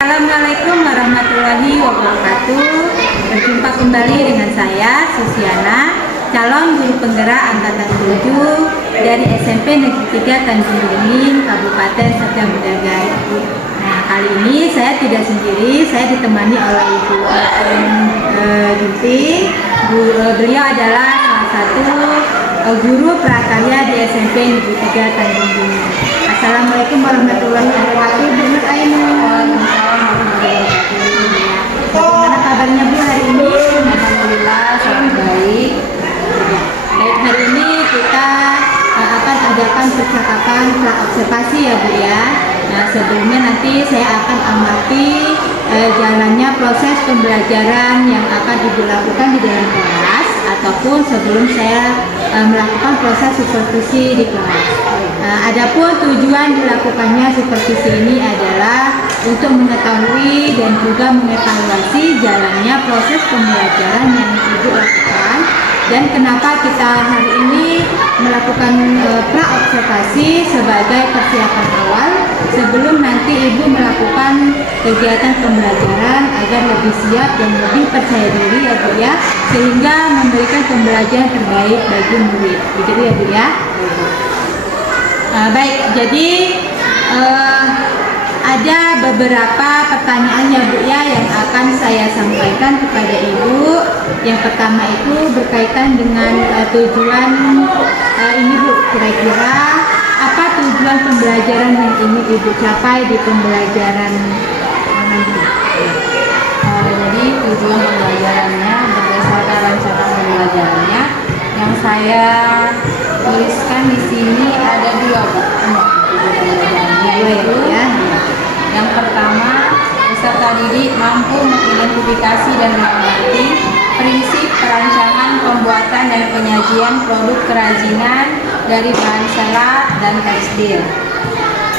Assalamualaikum warahmatullahi wabarakatuh. Berjumpa kembali dengan saya Susiana, calon guru penggerak angkatan 7 dari SMP Negeri 3 Tanjung Bening, Kabupaten Serdang Bedagai. Nah, kali ini saya tidak sendiri, saya ditemani oleh Ibu Ginting. Beliau adalah salah satu guru prakarya di SMP Negeri 3 Tanjung Bening. Assalamualaikum warahmatullahi wabarakatuh, Bu Nur Ainun. Bagaimana kabarnya Bu hari ini? Alhamdulillah sangat baik. Baik, hari ini kita akan adakan percakapan observasi ya Bu ya. Nah, sebelumnya nanti saya akan amati jalannya proses pembelajaran yang akan Ibu lakukan di dalam kelas ataupun sebelum saya melakukan proses supervisi di kelas. Adapun tujuan dilakukannya supervisi ini adalah untuk mengetahui dan juga mengevaluasi jalannya proses pembelajaran yang Ibu lakukan dan kenapa kita hari ini melakukan pra-observasi sebagai persiapan awal sebelum nanti Ibu melakukan kegiatan pembelajaran agar lebih siap dan lebih percaya diri ya Bu ya, sehingga memberikan pembelajaran terbaik bagi murid. Begitu ya Bu ya. Baik, jadi ada beberapa pertanyaan ya Bu ya yang akan saya sampaikan kepada Ibu. Yang pertama itu berkaitan dengan tujuan ini Bu, kira-kira apa tujuan pembelajaran yang ingin Ibu capai di pembelajaran nanti? Jadi tujuan pembelajarannya berdasarkan rancangan pembelajarannya yang saya tuliskan di sini ada dua Bu. Yaitu yang pertama, peserta didik mampu mengidentifikasi dan mengerti prinsip perancangan, pembuatan dan penyajian produk kerajinan dari bahan serat dan tekstil.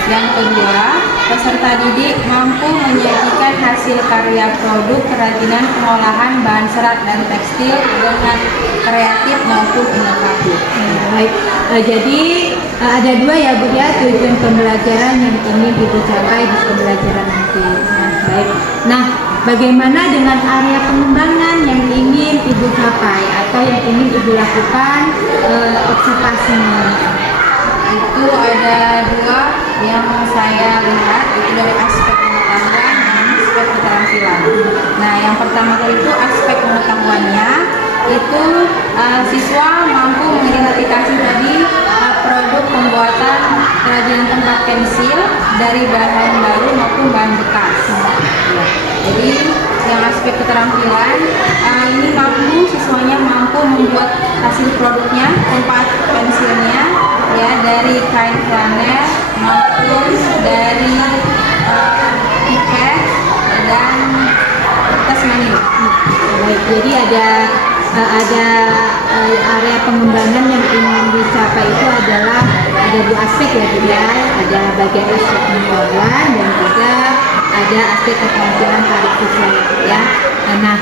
Yang kedua, peserta didik mampu menyajikan hasil karya produk kerajinan pengolahan bahan serat dan tekstil dengan kreatif maupun inovatif. Baik, jadi ada dua ya Bu ya tujuan pembelajaran yang ingin Ibu capai di pembelajaran nanti. Baik. Nah, bagaimana dengan area pengembangan yang ingin Ibu capai atau yang ingin Ibu lakukan observasinya? Itu ada dua yang saya lihat, itu dari aspek pengetahuan dan aspek keterampilan. Nah, yang pertama itu aspek pengetahuannya itu siswa mampu mengidentifikasi tadi produk pembuatan kerajinan tempat pensil dari bahan baru maupun bahan bekas. Jadi yang aspek keterampilan ini siswanya mampu membuat hasil produknya, tempat pensilnya ya dari kain flanel maupun dari tiket dan kertas manil. Baik, jadi ada area pengembangan yang ingin dicapai itu adalah ada dua aspek ya Bu ya, ada bagian aspek penjualan dan juga ada aspek keterampilan tarik siswa ya. Nah,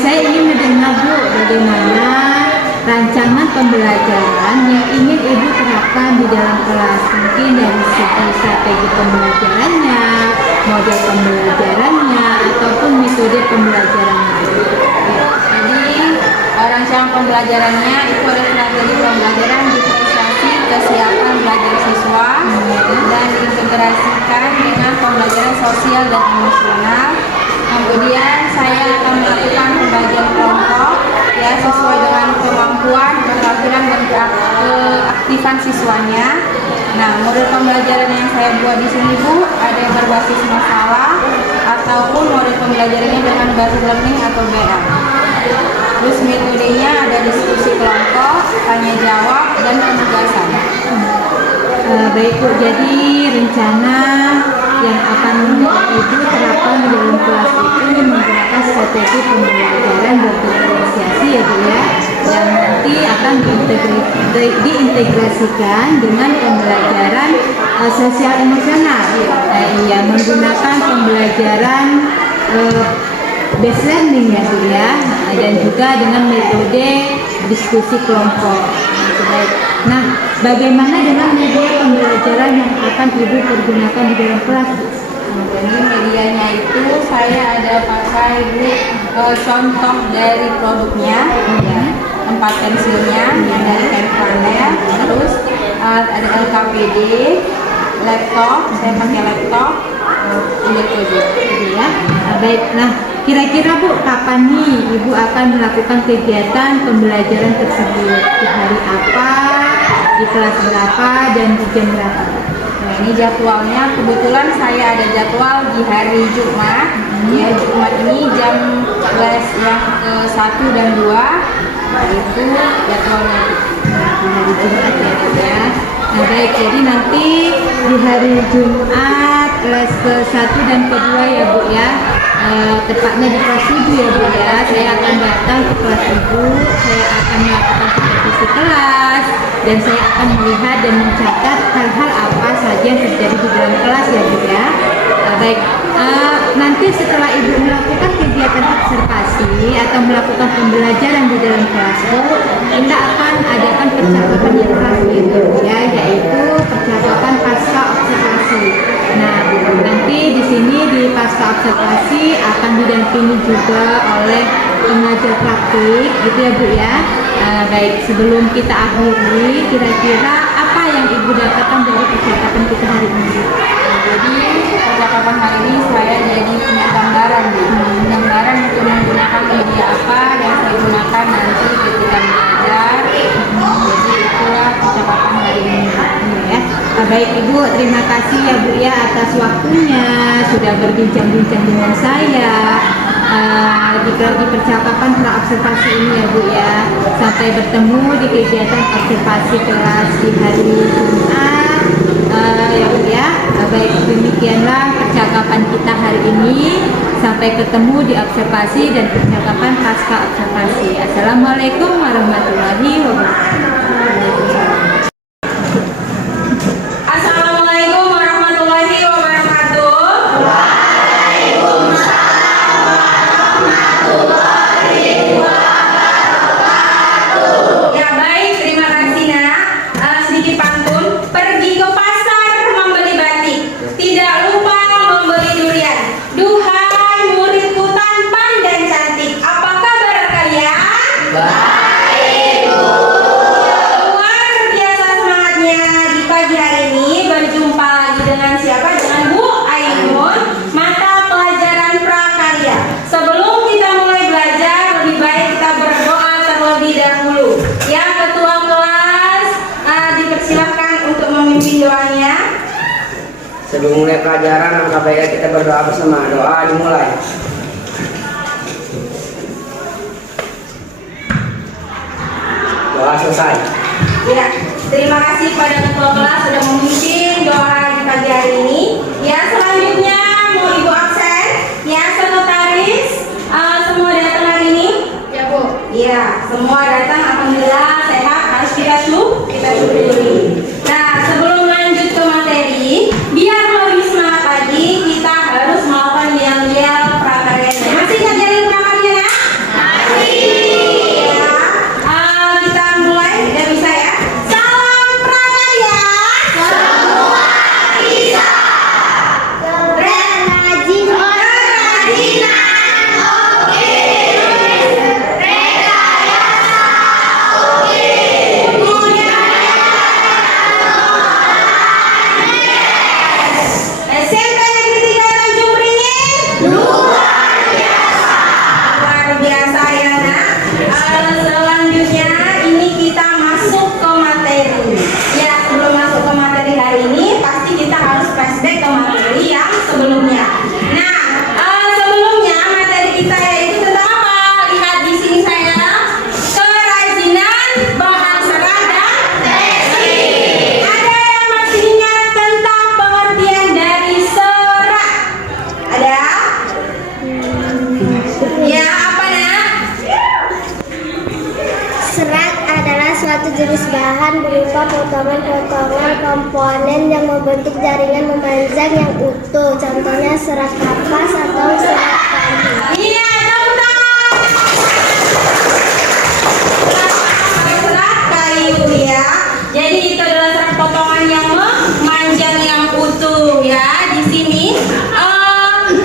saya ingin mendengar Bu bagaimana rancangan pembelajaran yang ingin Ibu terapkan di dalam kelas, mungkin dari segi strategi pembelajarannya, model pembelajarannya ataupun metode pembelajarannya. Jadi rancangan pembelajarannya itu ada strategi pembelajaran, diferensiasi kesiapan belajar siswa dan integrasikan dengan pembelajaran sosial dan emosional. Kemudian saya akan melakukan pembagian kelompok ya sesuai dengan kemampuan, keterampilan dan keaktifan siswanya. Nah, model pembelajaran yang saya buat di sini Bu ada yang berbasis masalah ataupun model pembelajarannya dengan based learning atau BL. Terus metodenya ada diskusi kelompok, tanya jawab, dan penugasan. Baik Bu, jadi rencana yang akan Ibu terapkan di dalam kelas itu menggunakan strategi pembelajaran berdifferensiasi ya Bu ya, yang nanti akan diintegrasikan dengan pembelajaran sosial emosional, ya menggunakan pembelajaran based learning ya Bu ya, dan juga dengan metode diskusi kelompok. Baik. Nah, bagaimana dengan media pembelajaran yang akan Ibu pergunakan di dalam kelas? Jadi medianya itu saya ada pakai contoh dari produknya, ya, tempat pensilnya yang dari Canva, terus ada LKPD, laptop, saya pakai laptop, itu Ya. Baik. Nah, kira-kira Bu, kapan nih Ibu akan melakukan kegiatan pembelajaran tersebut? Di hari apa? Di kelas berapa? Dan di jam berapa? Nah, ini jadwalnya, kebetulan saya ada jadwal di hari Jumat. Ya, Jumat ini jam les yang ke-1 dan 2. Nah, itu jadwalnya. Di hari Jumat ya Bu ya. Nah baik, jadi nanti di hari Jumat les ke-1 dan ke-2 ya Bu ya, tepatnya di kelas 7 ya Bu ya, saya akan datang ke kelas Ibu, saya akan melakukan supervisi kelas, dan saya akan melihat dan mencatat hal-hal apa saja yang terjadi di dalam kelas ya Bu ya. Baik, nanti setelah Ibu melakukan kegiatan observasi atau melakukan pembelajaran di dalam kelas Bu, kita akan adakan percakapan yang terakhir ya, yaitu percakapan pasca observasi. Nah, nanti di sini di pasca observasi akan didampingi juga oleh pengajar praktik, gitu ya Bu ya. Baik, sebelum kita akhiri, kira-kira apa yang Ibu dapatkan dari percakapan kita hari ini? Jadi percakapan hari ini saya jadi punya gambaran nih, gambaran untuk menggunakan media apa yang saya gunakan nanti ketika belajar. Jadi itulah percakapan hari ini. Ya. Baik Ibu, terima kasih ya Bu ya atas waktunya sudah berbincang-bincang dengan saya di percakapan pra-observasi ini ya Bu ya. Sampai bertemu di kegiatan observasi kelas di hari Jumat ya Bu ya. Baik, demikianlah percakapan kita hari ini. Sampai ketemu di observasi dan percakapan pasca observasi. Assalamualaikum warahmatullahi wabarakatuh. Assalamualaikum warahmatullahi wabarakatuh. Waalaikumsalam warahmatullahi wabarakatuh. Ya baik, terima kasih Nak. Sedikit pantun. Pergi ke pasar membeli batik, tidak lupa membeli durian. Duhai muridku tampan dan cantik, apa kabar kalian? Baik Bu. Luar biasa semangatnya di pagi hari ini, berjumpa lagi dengan siapa? Dengan Bu Ainun, mata pelajaran prakarya. Sebelum kita mulai belajar, lebih baik kita berdoa terlebih dahulu. Ya, ketua kelas dipersilahkan untuk memimpin doanya. Sebelum mulai pelajaran, langkah baiknya kita berdoa bersama. Doa dimulai. Doa selesai. Ya, terima kasih pada ketua kelas sudah memimpin doa di pagi hari ini. Ya, selanjutnya mau Ibu absen. Ya, sekretaris, semua datang hari ini? Ya Bu. Ya, semua datang. Alhamdulillah sehat. Harus kita syukuri. Nah, sebelum lanjut ke materi, biar lebih semangat lagi, kita harus melakukan yel-yel prakaryanya. Masih ingat yel-yel prakaryanya? Masih. Ya, kita mulai. Udah bisa ya? Salam prakarya. Semua bisa. Kerajinan. Oke. Rekayasa. Oke. Budaya. akan berupa potongan-potongan komponen yang membentuk jaringan memanjang yang utuh. Contohnya serat kapas atau serat kayu. Iya, serat kayu ya. Jadi itu adalah serat potongan yang memanjang yang utuh ya. Di sini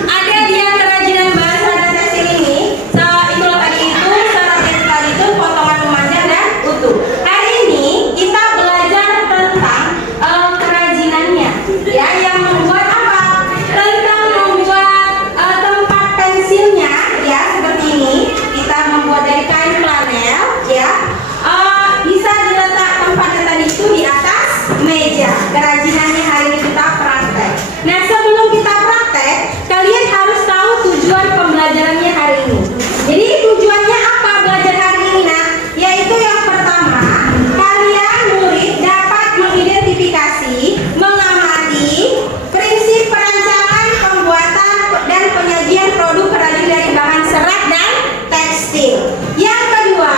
ada dia kerajinan bahasa dan tekstil ini. Itulah tadi itu serat yang tadi itu potongan memanjang dan utuh. Hari ini kita belajar tentang kerajinannya ya, yang membuat apa? Tentang membuat tempat pensilnya ya, seperti ini. Kita membuat dari kain flanel ya. Bisa diletak tempatnya tadi itu di atas meja. Kerajinannya hari ini kita praktek. Nah, sebelum kita praktek, kalian harus tahu tujuan pembelajarannya hari ini. Jadi tujuannya apa belajar hari ini? Nah, yaitu yang pertama, kalian murid dapat mengidentifikasi, mengamati prinsip perancangan, pembuatan dan penyajian produk kerajinan dari bahan serat dan tekstil. Yang kedua,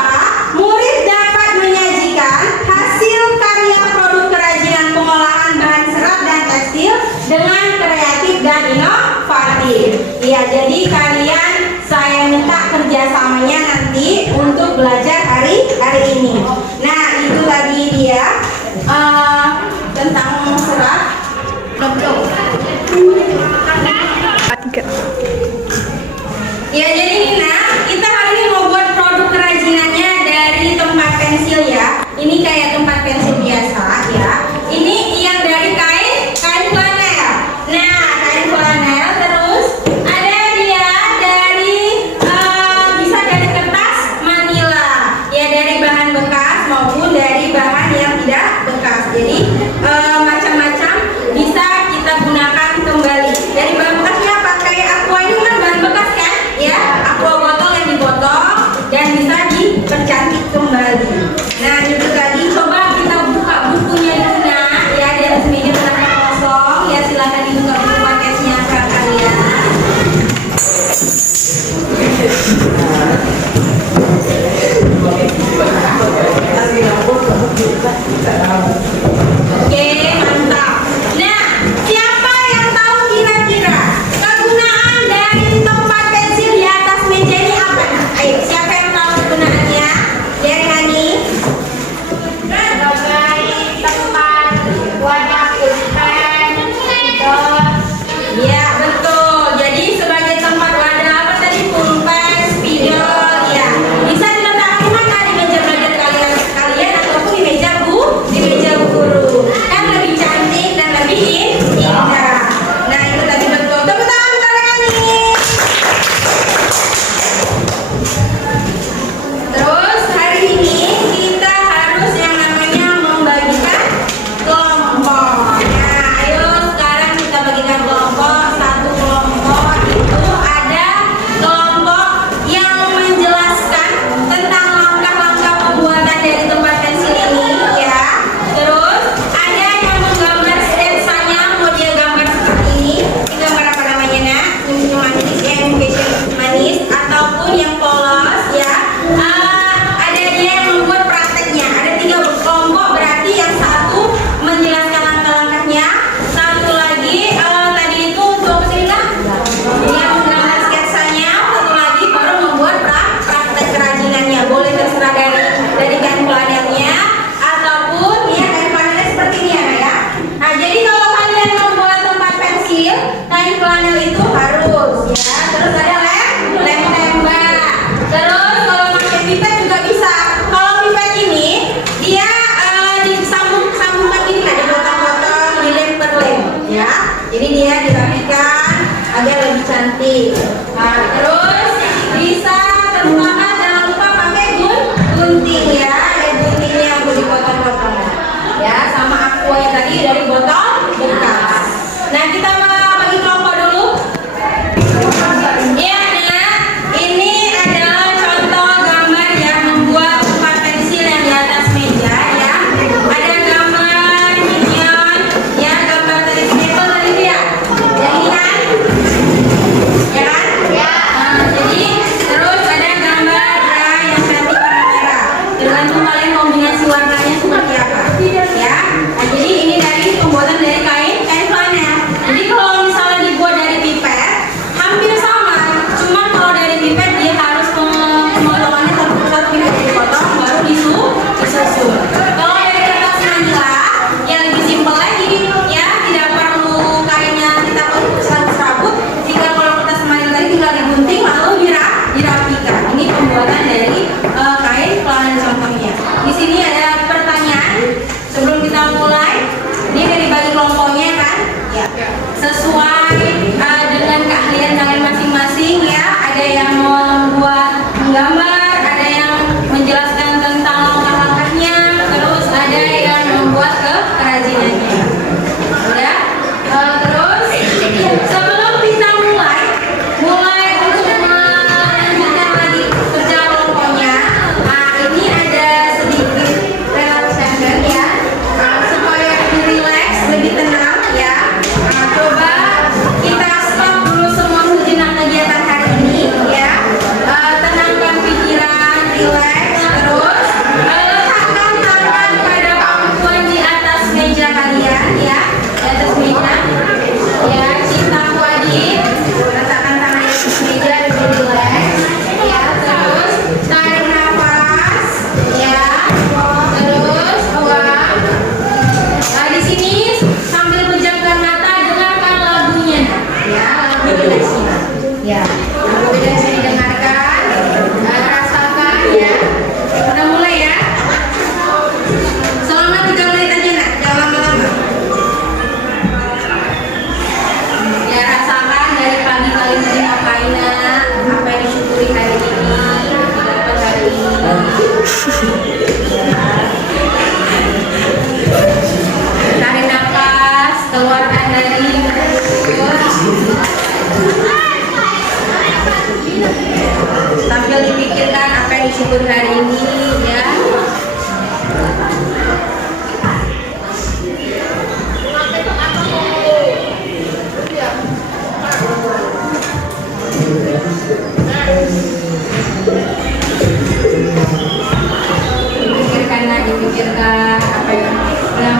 murid dapat menyajikan hasil karya produk kerajinan pengolahan bahan serat dan tekstil dengan kreatif dan inovatif. Ya, jadi kalian saya minta kerjasamanya nanti untuk belajar hari ini. Nah, itu tadi dia tentang serat. Ya, jadi Nina, kita hari ini mau buat produk kerajinannya dari tempat pensil ya. Ini kayak tempat pensil biasa ya. Ini yang dari kain flanel. Nah, kain flanel, terus ada dia dari bisa dari kertas manila. Ya, dari bahan bekas maupun dari bahan yang tidak bekas. Jadi macam-macam bisa kita gunakan kembali. Dari bahan bekasnya pakai aqua, ini kan bahan bekas kan? Ya, aqua botol yang dipotong dan bisa dipercantik kembali. Nah, itu tadi coba kita buka bukunya di sana ya, di atas meja ternyata kosong ya, silakan dibuka buku paketnya kalian. Oke, mantap. Nah, siapa yang tahu kira-kira kegunaan dari tempat pensil di atas meja ini apa? Ayo, siapa yang tahu kegunaannya? Dari Hani. Sebagai tempat warna pulpen, ya betul. Jadi sebagai tempat wadah apa tadi? Pulpen, spidol, ya. Bisa diletakkan di mana? Di meja belajar kalian ataupun di meja guru. Kan lebih cantik dan lebih indah. Nah, itu tadi betul. Tepuk tangan untuk Hani. Terus hari ini kita harus yang namanya membagikan kelompok. Nah, ayo sekarang kita bagikan kelompok. Satu kelompok itu ada kelompok yang menjelaskan tentang langkah-langkah pembuatan dari tempat pensil ini ya. Terus ada yang menggambar sketsanya, mau dia gambar seperti ini. Ini gambar apa namanya nak? Ini manis, manis ataupun yang polos ya. Ada dia yang membuat prakteknya. Ada 3 kelompok, berarti yang satu menjelaskan langkah-langkahnya, satu lagi tadi itu untuk sini yang menggambar sketsanya, satu lagi baru membuat praktek kerajinannya. Boleh terserah dari kain flanelnya ataupun ya kain flanelnya seperti ini ya. Nah, jadi kalau kalian membuat tempat pensil, kain flanel itu harus ya. Terus ada lem tembak. Terus kalau pakai pipet juga bisa. Kalau pipet ini dia disambung-sambungkan gini lah, dipotong-potong, dilem per lem ya. Jadi dia dirapikan agar lebih cantik. Nah, terus bisa terutama jangan lupa pakai gunting ya. Ada guntingnya untuk dipotong-potong ya, sama aqua yang tadi dari botol bekas. Nah, kita mau bagi kelompok dulu. Ya, nah, ini adalah contoh gambar yang membuat tempat pensil yang di atas meja ya. Ada gambar minion ya, gambar tadi staple tadi ya. Yang ini kan? Ya kan? Ya. Nah, jadi terus ada gambar yang cantik warna merah. Tergantung kalian kombinasi warnanya seperti apa.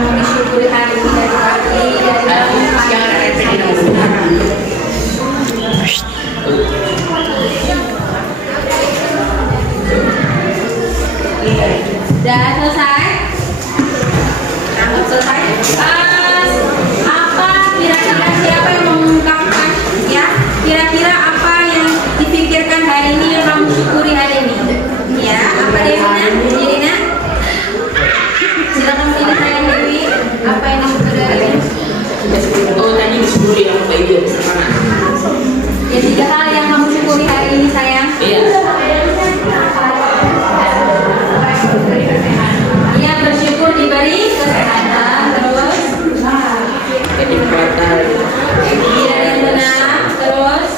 mensyukuri hari ini dari Sudah selesai? Anggap selesai? Apa kira-kira siapa yang mengungkapkan ya? Kira-kira apa yang dipikirkan hari ini yang kamu syukuri hari ini? Ya, apa Devina? Silakan pilih saya Dewi. Apa yang disyukuri hari ini? Oh, tadi disyukuri yang baik itu sama. Ya, 3 hal yang kamu syukuri hari ini sayang. Iya. Ia bersyukur diberi kesehatan, terus Kenikmatan. iya yang benar, terus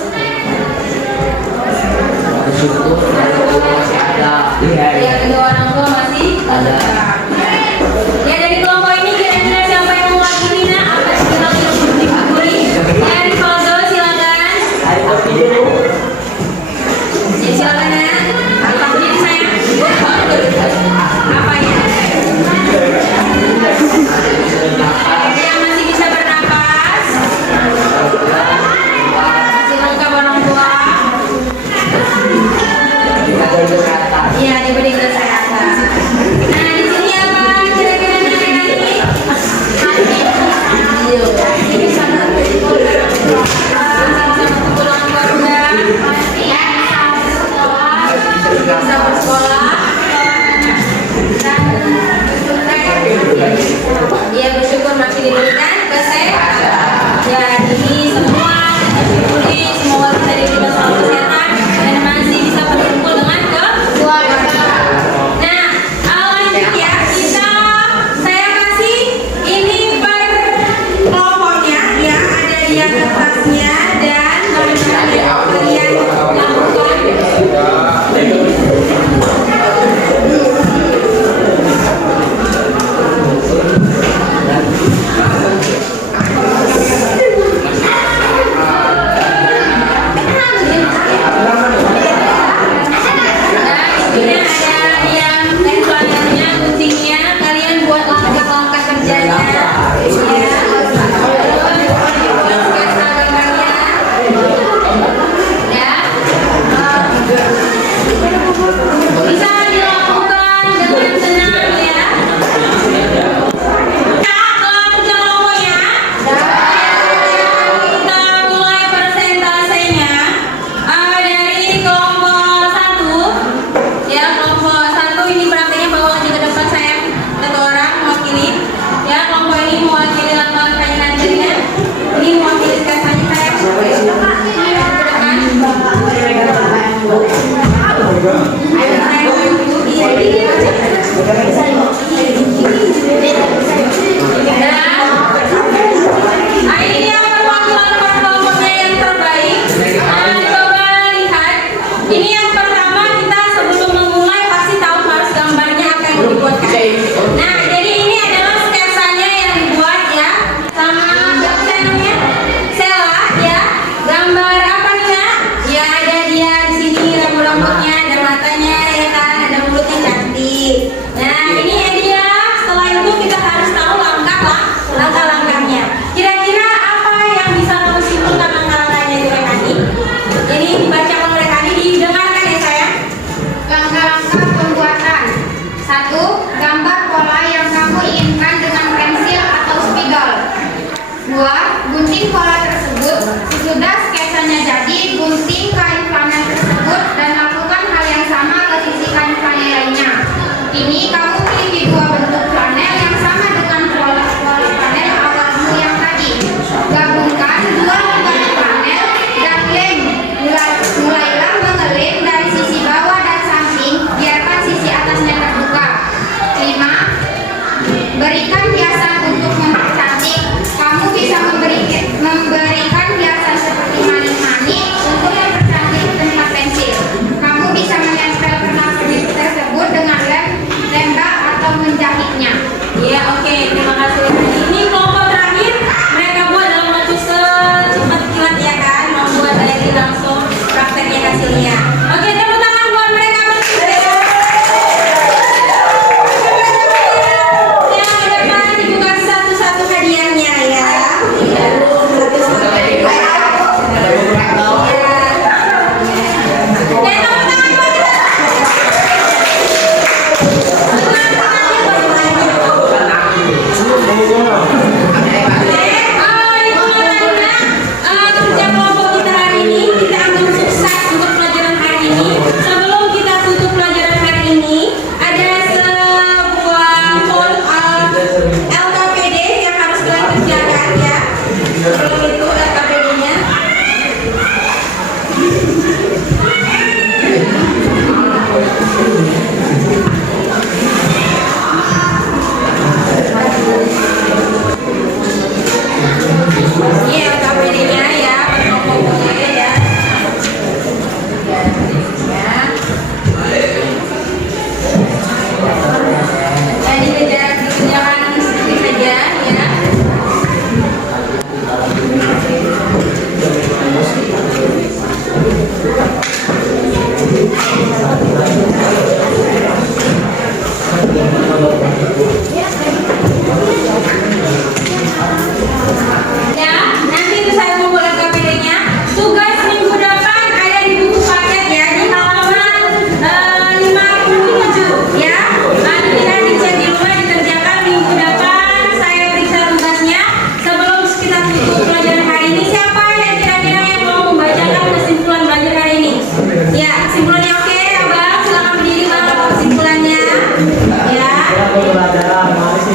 Bersyukur masih ada. Iya. ya kedua orang tua masih Ada. Ya dari kelompok ini kira-kira siapa yang mewakili nak? Apa yang kita disyukuri? Ya Rivaldo silakan. Ya silakan nak. Apa jadi saya? Apa ya? Yang masih bisa bernapas, masih lengkap orang tua. Iya diberi kesehatan. Nah di sini apa kira-kira yang ini? Masih bisa berkumpul dengan keluarga, bisa bersekolah. Iya bersyukur masih diberikan kesehatan. Ya ini semua kita syukuri, semoga kita diberikan selalu kesehatan dan masih bisa berkumpul dengan keluarga. Nah, lanjut ya saya kasih ini per kelompoknya ya ada di kertasnya dan kalian lakukan. Kelompok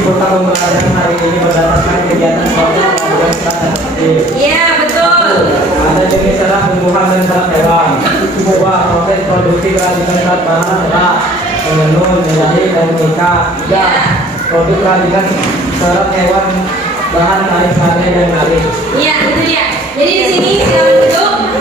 kuota pembelajaran hari ini berdasarkan kegiatan kelompok dan strategi. Iya, betul. Ada jenis serat tumbuhan dan serat hewan. Buah, proses produksi kerajinan serat bahan serat, menenun, menjahit, dan mengikat. Iya. Produk kerajinan serat hewan bahan tarik sari dan narik. Iya, itu dia. Jadi di sini untuk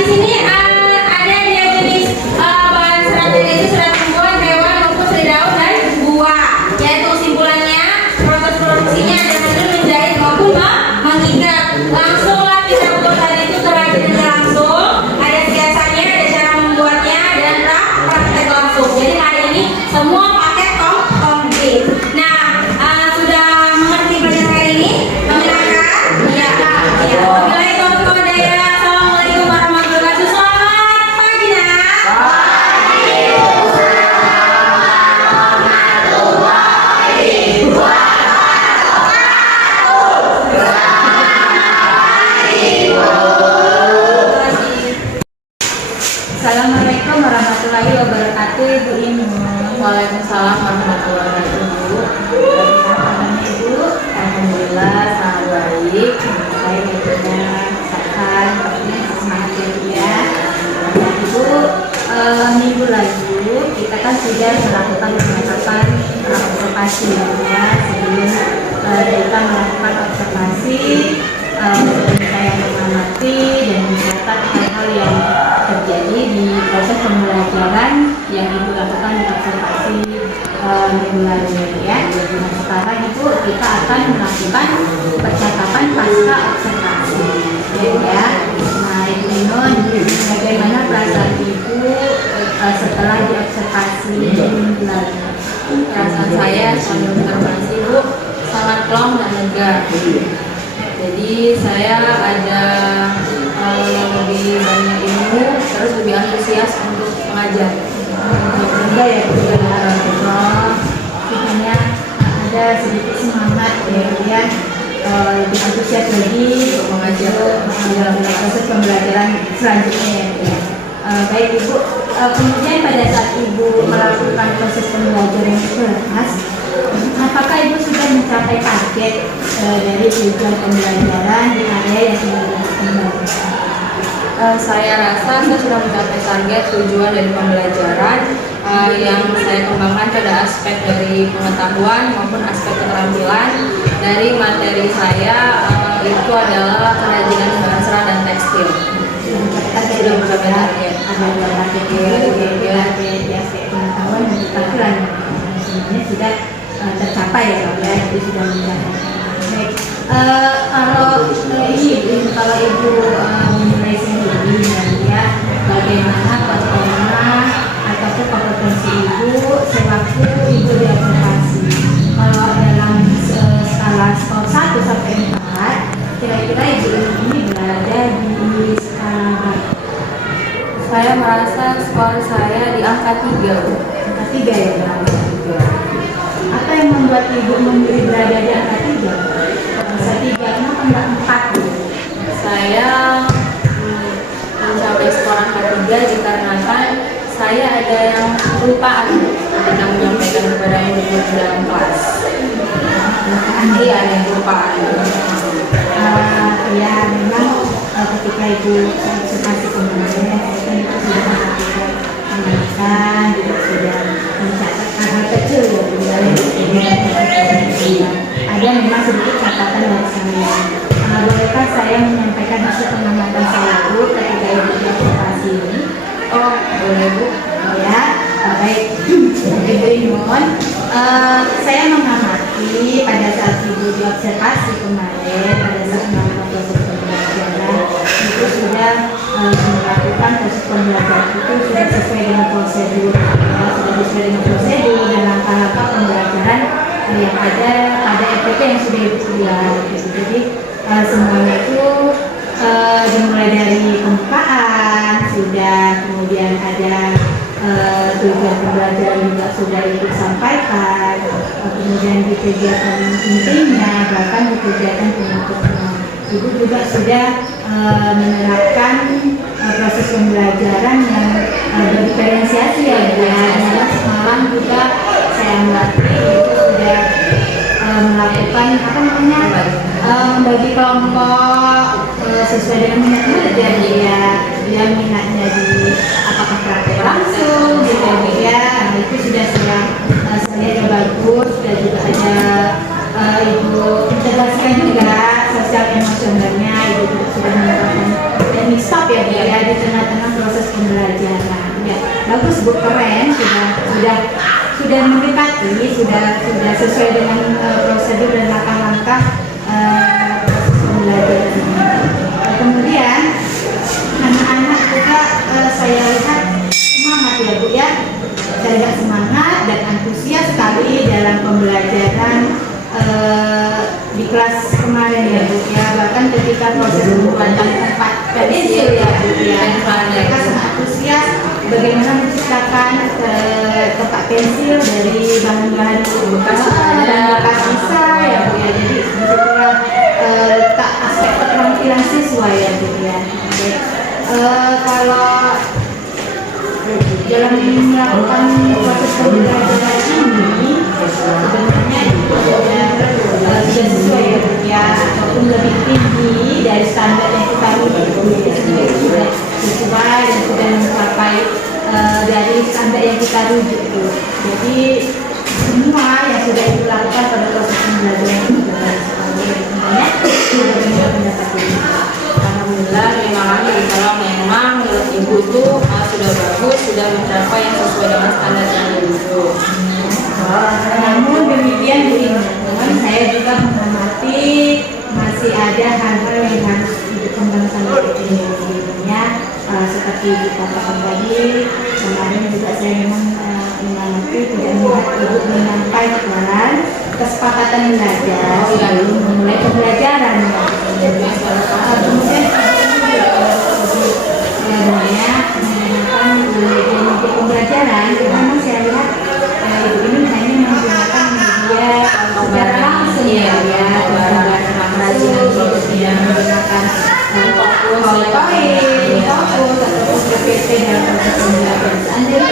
di sini ada dia jenis bahan serat dari itu serat tumbuhan, hewan maupun sari daun dan buah. Yaitu kesimpulannya proses produksinya ada menenun, menjahit maupun mengikat. Langsunglah kita buat tadi itu kerajinannya langsung. Ada siasatnya, ada cara membuatnya dan praktek langsung. Jadi hari ini semua paket komplit. Nah, sudah mengerti pelajaran hari ini? Menyenangkan? Iya. Iya. Wabillahi taufiq wal hidayah. Assalamualaikum warahmatullahi wabarakatuh. Selamat pagi, Nak. Assalamualaikum warahmatullahi wabarakatuh, Ibu Inul. Waalaikumsalam warahmatullahi wabarakatuh. Bagaimana Ibu? Alhamdulillah sangat baik. Saya tentunya sehat, semangat ya. Nah, Ibu, minggu lalu kita kan sudah melakukan penetapan observasi ya. Sebelum kita melakukan observasi, saya mengamati dan mencatat hal-hal yang terjadi di proses pembelajaran yang Ibu lakukan di observasi minggu lalu ya. Nah, sekarang Ibu kita akan melakukan percakapan pasca observasi ya. Nah, Ibu Nun, bagaimana perasaan Ibu setelah diobservasi minggu lalu? Perasaan saya sambil observasi, Bu, sangat plong dan lega. Jadi saya ada lebih banyak ilmu, terus lebih antusias untuk mengajar. Sehingga ya Bu hanya ada sedikit semangat ya, lebih antusias lagi untuk mengajar dalam proses pembelajaran selanjutnya ya. Baik Ibu, kemudian pada saat Ibu melakukan proses pembelajaran di kelas, apakah Ibu sudah mencapai target dari tujuan pembelajaran di area yang sudah dikembangkan? Saya rasa saya sudah mencapai target tujuan dari pembelajaran yang saya kembangkan pada aspek dari pengetahuan maupun aspek keterampilan. Dari materi saya itu adalah kerajinan bahan serat dan tekstil. Sudah mencapai target. Ada target di aspek pengetahuan dan keterampilan sebenarnya sudah tercapai ya, itu sudah mencapai. Baik, kalau Ibu menilai sendiri ya, bagaimana performa ataupun kompetensi Ibu sewaktu Ibu diobservasi? Kalau dalam skala skor 1 sampai 4, kira-kira Ibu ini berada di skala berapa? Saya merasa skor saya di angka 3. Angka 3 ya, angka 3. Apa yang membuat Ibu memilih berada di angka 3? Bisa 3, kenapa enggak 4? Saya mencapai skor angka 3 dikarenakan saya ada yang kelupaan tentang menyampaikan kepada murid di dalam kelas. Iya, ada yang kelupaan. Ya memang ketika Ibu observasi kemarin itu sudah mengajarkan, juga sudah mencatat hal kecil ya, ada memang sedikit catatan dari saya. Bolehkah saya menyampaikan hasil pengamatan saya Bu ketika Ibu observasi ini? Oh, boleh Bu. Ya, baik. Ibu Inul, saya mengamati pada saat Ibu diobservasi kemarin, pada saat melakukan proses pembelajaran itu sudah melakukan proses pembelajaran itu sudah sesuai dengan prosedur, ya, sudah sesuai dengan prosedur dan langkah-langkah pembelajaran yang ada pada FPP yang sudah Ibu buat. Jadi semuanya itu dimulai dari pembukaan sudah, kemudian ada tujuan pembelajaran juga sudah Ibu sampaikan, kemudian di kegiatan intinya bahkan di kegiatan penutupnya Ibu juga sudah menerapkan proses pembelajaran yang berdiferensiasi ya Bu. Semalam juga saya amati itu sudah melakukan apa namanya membagi kelompok sesuai dengan minat murid ya Bu ya. Dia minatnya di apakah praktek langsung gitu ya Bu ya. Nah, itu sudah saya lihat bagus dan juga ada Ibu integrasikan juga sosial emosionalnya. Ibu juga sudah menerapkan teknik stop ya Bu ya di tengah-tengah proses pembelajaran. Ya, bagus Bu, keren, sudah mendekati, sudah sesuai dengan prosedur dan langkah-langkah proses pembelajaran ini. Kemudian anak-anak juga saya lihat semangat ya Bu ya. Saya lihat semangat dan antusias sekali dalam pembelajaran di kelas kemarin ya Bu ya. Bahkan ketika proses pembuatan tempat pensil ya Bu ya, mereka sangat antusias bagaimana menciptakan tempat pensil dari bahan-bahan bekas sisa ya Bu ya. Jadi disitulah letak aspek keterampilan siswa ya Bu ya. Kalau dalam melakukan proses pembelajaran ini sebenarnya itu sudah sesuai ya Bu ya, ataupun lebih tinggi dari standar yang kita rujuk, itu sudah sesuai dan sudah mencapai dari standar yang kita rujuk itu. Jadi semua yang sudah dilakukan pada proses pembelajaran itu sebenarnya sudah pendapat ini. Alhamdulillah, terima kasih. Kalau memang menurut Ibu tuh sudah bagus, sudah mencapai yang sesuai dengan standar yang dirujuk. Namun demikian Bu Inun, saya juga mengamati masih ada hal-hal yang harus dikembangkan oleh pendidikannya, seperti dikatakan tadi kemarin juga saya memang mengamati tidak melihat Ibu menyampaikan kesepakatan belajar sebelum memulai pembelajaran. Kemudian menggunakan media pembelajaran, karena saya lihat Ibu ini hanya menggunakan media secara langsung ya, kerajinan yang menggunakan PowerPoint, fokus ataupun PPT dalam proses pembelajaran. Seandainya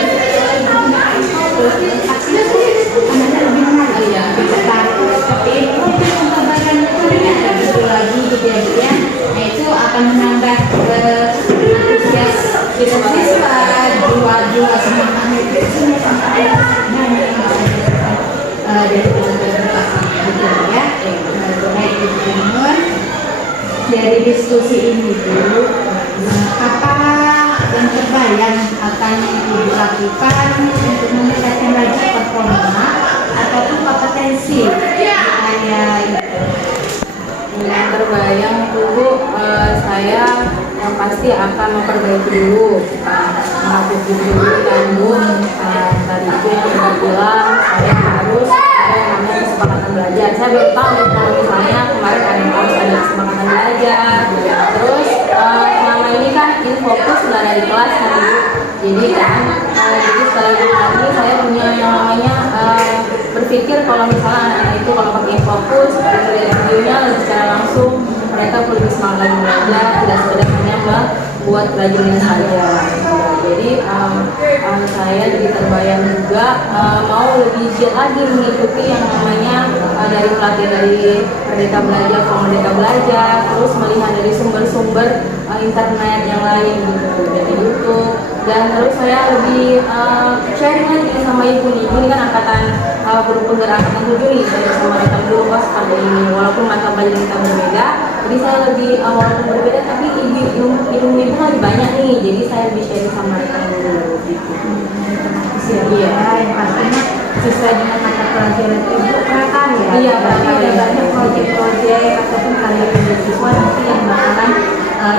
anaknya lebih menarik ya, seperti itu penggambaran ternyata gitu lagi gitu ya Bu ya. Nah itu akan menambah antusias kita siswa, jiwa semangatnya itu semua sampai dari betul ya. Baik Ibu Inun, dari diskusi ini Bu, apa yang terbayang akan Ibu lakukan untuk meningkatkan lagi performa ataupun kompetensi Yang terbayang itu Bu, saya yang pasti akan memperbaiki dulu mengikuti dulu kan Bu. Tadi itu yang sudah bilang saya harus ada yang namanya kesepakatan belajar. Saya belum tahu kalau misalnya kemarin harus ada kesepakatan belajar. Terus selama ini kan fokus nggak ada di kelas kan Bu. Jadi kan jadi setelah itu saya punya yang namanya berpikir kalau misalnya anak-anak itu kalau pakai fokus dari videonya lebih secara langsung mereka perlu lebih semangat lagi belajar, tidak sekedar hanya membuat pelajaran saja. Jadi saya jadi terbayang juga mau lebih giat lagi mengikuti yang namanya dari pelatihan dari Merdeka Belajar ke Merdeka Belajar, terus melihat dari sumber-sumber internet yang lain gitu dari YouTube. Dan terus saya lebih sharing lagi sama Ibu nih. Ibu ini kan angkatan berhubung dengan angkatan 7 nih, saya sama mereka dulu seperti ini. Walaupun mata pelajaran kita berbeda, jadi saya lebih walaupun berbeda tapi ilmu Ibu lebih banyak nih. Jadi saya lebih sharing sama mereka dulu gitu. Iya, yang pastinya sesuai dengan mata pelajaran Ibu kan ya. Iya, berarti ada banyak proyek-proyek ataupun karya siswa nanti yang bakalan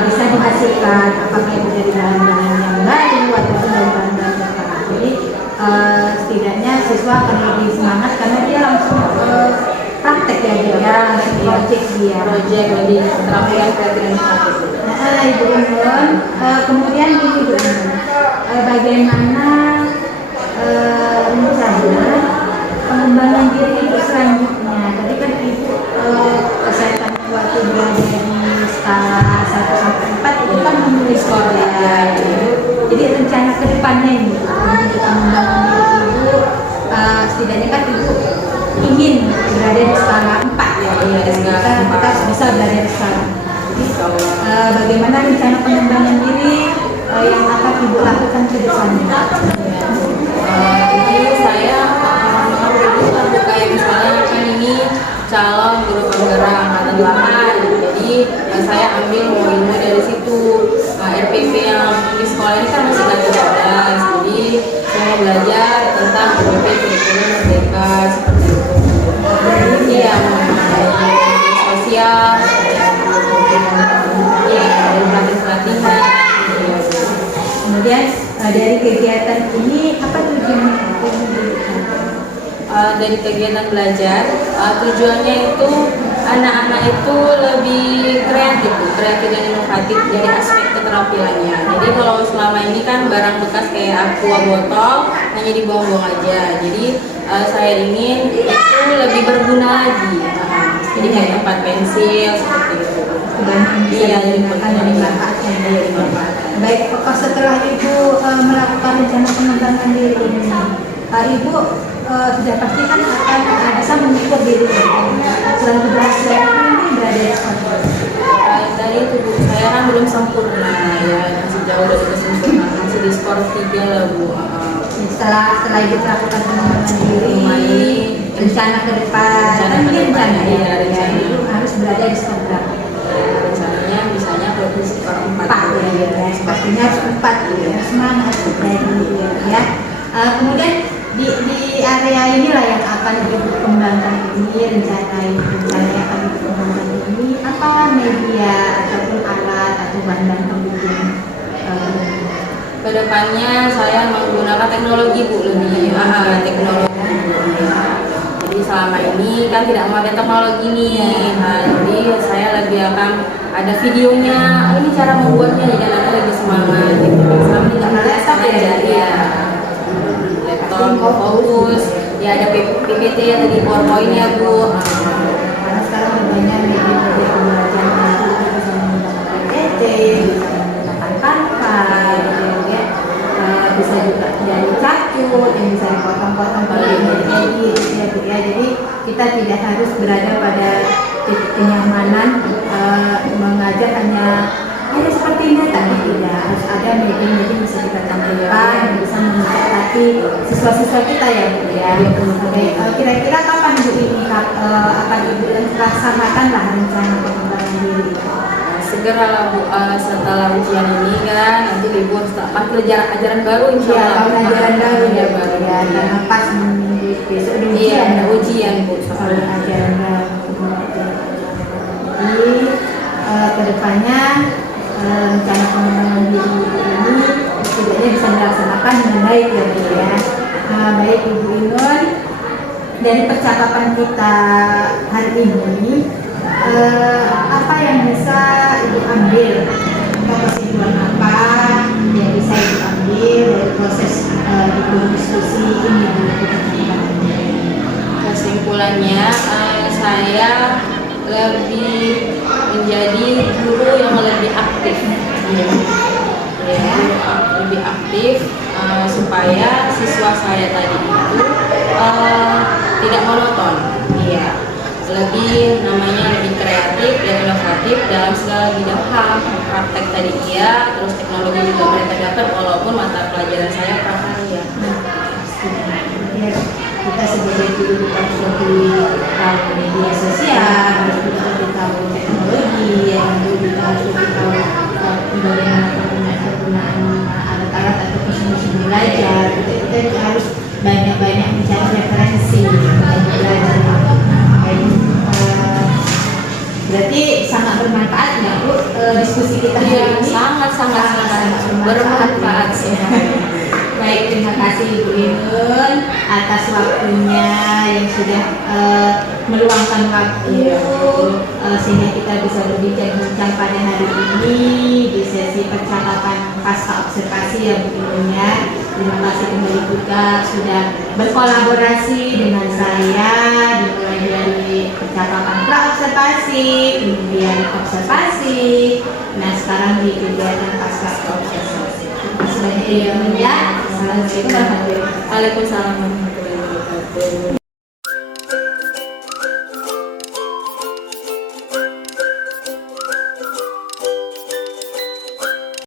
bisa dihasilkan, apakah itu dari bahan-bahan yang baru ataupun dari bahan-bahan yang lama. Jadi setidaknya siswa akan lebih semangat karena dia langsung praktek ya dia, project lebih keterampilan kreativitas. Ibu Inun, kemudian Ibu Inun, bagaimana rencana pengembangan diri Ibu selanjutnya? Tadi kan Ibu saya tanya waktu berada di skala 1 sampai 4 itu kan menulis Korea. Jadi rencana ke depannya ini untuk pengembangan diri Ibu, setidaknya kan Ibu ingin berada di skala rencana pengembangan diri yang akan Ibu lakukan ke depannya? Jadi saya mengambil kayak misalnya kan ini calon guru penggerak angkatan 8. Jadi saya ambil ilmu dari situ. RPP yang di sekolah ini kan masih kelas 12. Jadi saya mau belajar tentang RPP kurikulum merdeka seperti itu. Jadi yang sosial, ya dari pelatihan. Kemudian dari kegiatan ini apa tujuannya? Dari kegiatan belajar, tujuannya itu anak-anak itu lebih kreatif dan inovatif dari aspek keterampilannya. Jadi kalau selama ini kan barang bekas kayak aqua botol hanya dibuang-buang aja. Jadi saya ingin itu lebih berguna lagi. Jadi kayak tempat pensil seperti itu. Iya, Baik, setelah Ibu melakukan rencana pengembangan diri ini, Ibu sudah pasti kan akan bisa mengukur diri. Selain keberhasilan ini berada di sana. Dari tubuh saya kan belum sempurna ya, masih jauh dari kesempurnaan, masih di skor 3 lah Bu. Setelah Ibu melakukan pengembangan diri, rencana ke depan, rencana Ibu harus berada di skor berapa? Rencananya misalnya kalau skor 4 ya, pastinya harus 4 ya, semangat ya. Kemudian di area inilah yang akan Ibu kembangkan ini, rencana yang akan Ibu kembangkan ini apa media ataupun alat atau bahan pembimbing kedepannya saya menggunakan teknologi Bu, lebih teknologi. Jadi selama ini kan tidak memakai teknologi nih, jadi saya lebih akan ada videonya, ini cara membuatnya, jadi anak lebih semangat gitu. Selama ini nggak laptop ya, laptop fokus, ya ada PPT ya tadi PowerPoint ya Bu. Karena sekarang banyak media pembelajaran bisa menggunakan PPT, bisa menggunakan Canva, bisa juga dari cakut yang bisa dipotong-potong jadi kita tidak harus berada pada titik kenyamanan mengajar hanya seperti ini, tapi tidak harus ada media yang bisa kita tampilkan yang bisa mendekati siswa-siswa kita ya Bu ya. Kira-kira kapan Bu ini akan Ibu laksanakan lah rencana pengembangan diri? Segera lah Bu, setelah ujian ini kan nanti Ibu harus dapat pelajaran baru insya Allah. Pelajaran baru ya karena pas minggu besok ada ujian Bu, soal pelajaran baru. Jadi kedepannya rencana pengembangan diri ini setidaknya bisa dilaksanakan dengan baik ya Bu ya. Baik Ibu Inul, dari percakapan kita hari ini apa yang bisa Ibu ambil, kesimpulan apa yang bisa Ibu ambil dari proses diskusi ini Bu? Kesimpulannya saya lebih menjadi guru yang lebih aktif, lebih aktif supaya siswa saya tadi itu tidak monoton, lebih lebih kreatif dan inovatif dalam segala bidang hal, praktek tadi terus teknologi juga mereka dapat walaupun mata pelajaran saya prakarya. Kita sebagai guru harus lebih tahu media sosial, harus lebih tahu teknologi, kita harus lebih tahu bagaimana penggunaan alat-alat atau mesin belajar. Kita harus banyak-banyak mencari referensi belajar. Berarti sangat bermanfaat nggak Bu diskusi kita hari ini? Sangat bermanfaat sih. Baik, terima kasih Ibu Inul atas waktunya yang sudah meluangkan waktu sehingga kita bisa berbincang pada hari ini di sesi percakapan pasca observasi ya Bu Inul ya. Terima kasih kembali juga sudah berkolaborasi dengan saya dimulai dari percakapan pra-observasi, kemudian observasi, nah sekarang di kegiatan pasca observasi. Sudah ya. Assalamualaikum warahmatullahi wabarakatuh. Waalaikumsalam warahmatullahi wabarakatuh.